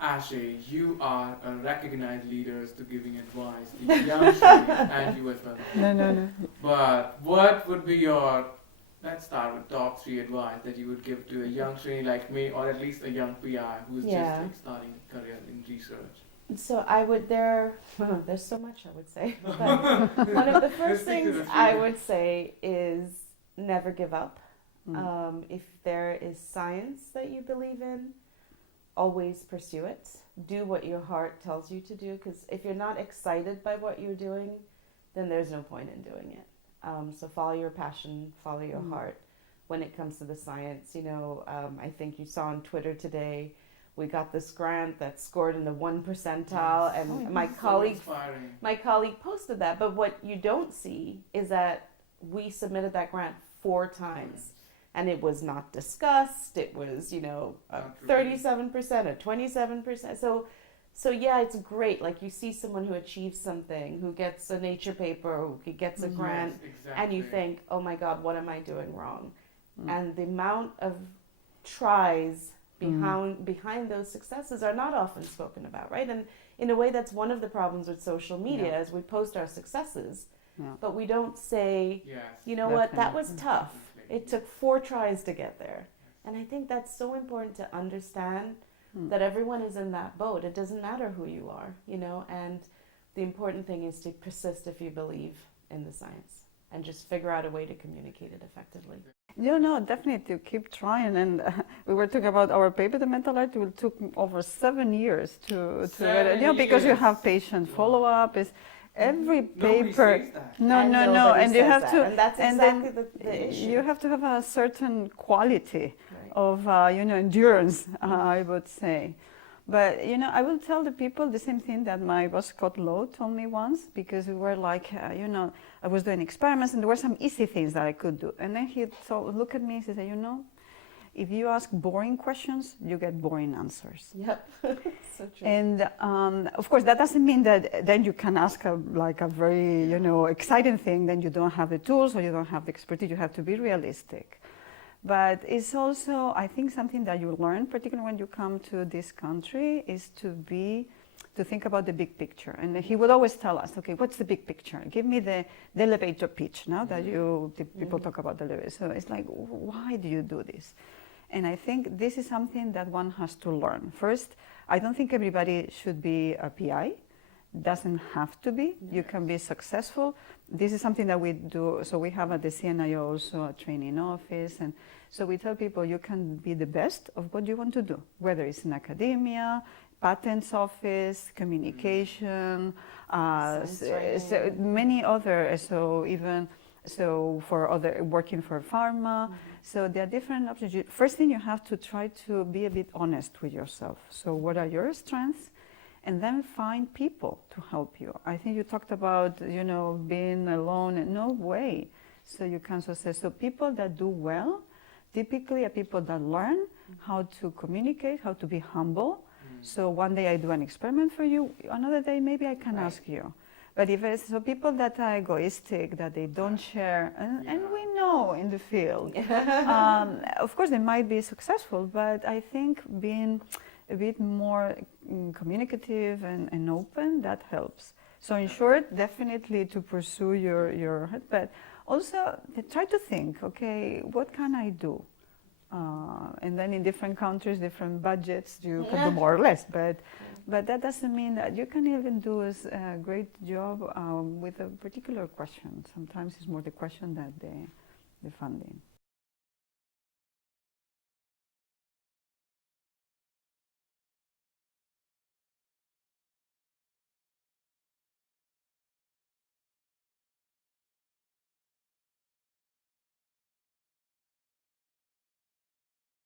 Ashay, you are a recognized leader to giving advice to young trainees and you as well. No. But what would be your, let's start with top three advice that you would give to a young trainee like me, or at least a young PI who is just like starting a career in research? So I would there's so much I would say. But one of the first things I would say is never give up. If there is science that you believe in, always pursue it. Do what your heart tells you to do, because if you're not excited by what you're doing, then there's no point in doing it. So follow your passion, follow your heart. When it comes to the science, I think you saw on Twitter today, we got this grant that scored in the 1 percentile, and my colleague posted that. But what you don't see is that we submitted that grant 4 times. And it was not discussed. It was, 37%, a 27%. So yeah, it's great. Like you see someone who achieves something, who gets a Nature paper, who gets a grant, and you think, oh my God, what am I doing wrong? And the amount of tries behind those successes are not often spoken about, right? And in a way, that's one of the problems with social media, is we post our successes, but we don't say, you know what, that was tough. It took 4 tries to get there. And I think that's so important to understand that everyone is in that boat. It doesn't matter who you are, and the important thing is to persist if you believe in the science and just figure out a way to communicate it effectively. No, definitely to keep trying. And we were talking about our paper, the mental art. It took over 7 years to because you have patient follow-up. Every paper, no, and you have to, and that's exactly the issue. You have to have a certain quality of, endurance, I would say. But, I will tell the people the same thing that my boss Scott Lowe told me once, because we were like, I was doing experiments and there were some easy things that I could do. And then he looked at me and he said, if you ask boring questions, you get boring answers. Yep, so true. And of course, that doesn't mean that then you can ask a very, exciting thing, then you don't have the tools or you don't have the expertise. You have to be realistic. But it's also, I think, something that you learn, particularly when you come to this country, is to think about the big picture. And he would always tell us, okay, what's the big picture? Give me the elevator pitch, now that people talk about the elevator. So it's like, why do you do this? And I think this is something that one has to learn. First, I don't think everybody should be a PI. Doesn't have to be. You can be successful. This is something that we do. So we have at the CNIO also a training office. And so we tell people you can be the best of what you want to do, whether it's in academia, patents office, communication, so many other, so for other, working for pharma. So there are different options. First thing, you have to try to be a bit honest with yourself. So what are your strengths? And then find people to help you. I think you talked about, being alone. No way. So you can success. So people that do well, typically are people that learn how to communicate, how to be humble. So one day I do an experiment for you, another day maybe I can ask you. But if it's people that are egoistic, that they don't share, and we know in the field, of course they might be successful, but I think being a bit more communicative and open, that helps. So in short, definitely to pursue your head, but also try to think, okay, what can I do? And then in different countries, different budgets, you can do more or less, but that doesn't mean that you can even do a great job with a particular question. Sometimes it's more the question than the funding.